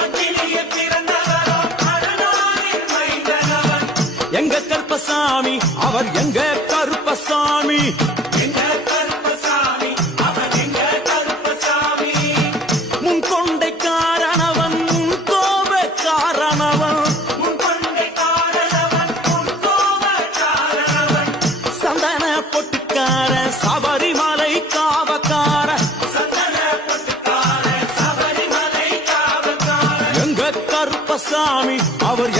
அக்கினியில் பிறந்தவரா அரணாரின் மைந்தனவன். எங்க கருப்பசாமி அவர் எங்க கருப்பசாமி. முன்கொண்டை காரணவன் முன்கோப காரணவன். சந்தன பொட்டுக்கார சபரிமலை காவக்கார. எங்க கருப்பசாமி அவர்